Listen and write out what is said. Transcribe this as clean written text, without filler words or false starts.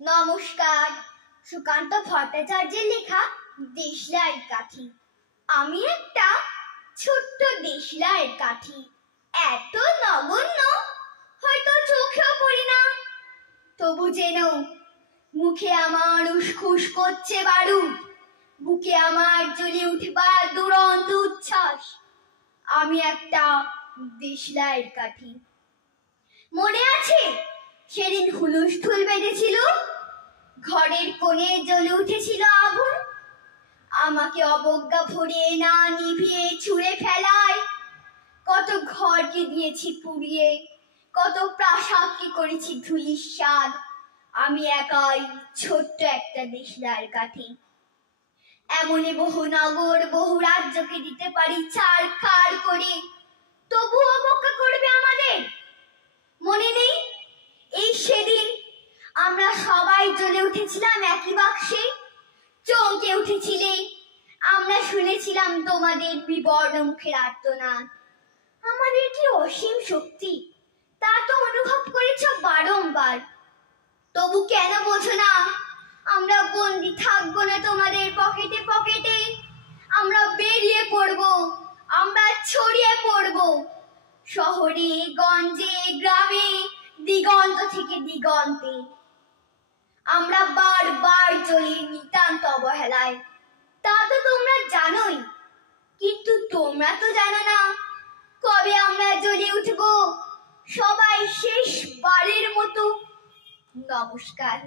নমস্কার। সুকান্ত ভট্টাচার্যের লেখা দেশলাইয়ের কাঠি। আমি একটা ছোট্ট দেশলাইয়ের কাঠি, এত নগণ্য হয়তো চোখেও পড়ি না, তবু যেন মুখে আমার উসখুস করছে বারুদ, বুকে আমার জ্বলে উঠবার দুরন্ত উচ্ছ্বাস। আমি একটা দেশলাইয়ের কাঠি। মনে আছে সেদিন হুলস্থুল বেঁধেছিল, ঘরের কোণে জ্বলে উঠেছিল আগুন, আমাকে অবজ্ঞা ভরে না নিভিয়ে ছুঁড়ে ফেলায়। কত ঘরকে দিয়েছি পুড়িয়ে, কত প্রাসাদকে করেছি ধূলিসাৎ। আমি একাই ছোট্ট একটা দেশলাইয়ের কাঠি। এমনই বহু নগর বহু রাজ্যকে দিতে পারি ছারখার করে, তবু অবজ্ঞা করবে আমাদের। মনে নেই এই সেদিন আমরা সবাই জ্বলে উঠেছিলাম একই বাক্সে, চমকে উঠেছিলে। আমরা শুনেছিলাম তোমাদের বিবর্ণ মুখের আর্তনাদ। আমাদের কি অসীম শক্তি তা তো অনুভব করেছ বারংবার, তবু কেন বোঝো না আমরা বন্দি থাকবো না তোমাদের পকেটে পকেটে। আমরা বেরিয়ে পড়বো, আমরা ছড়িয়ে পড়বো শহরে গঞ্জে গ্রামে, দিগন্ত থেকে দিগন্তে। আমরা বারবার চলি নিতান্ত অবহেলায়, তা তো তোমরা জানোই, কিন্তু তোমরা তো জানো না কবে আমরা জ্বলে উঠবো সবাই শেষবারের মতো। নমস্কার।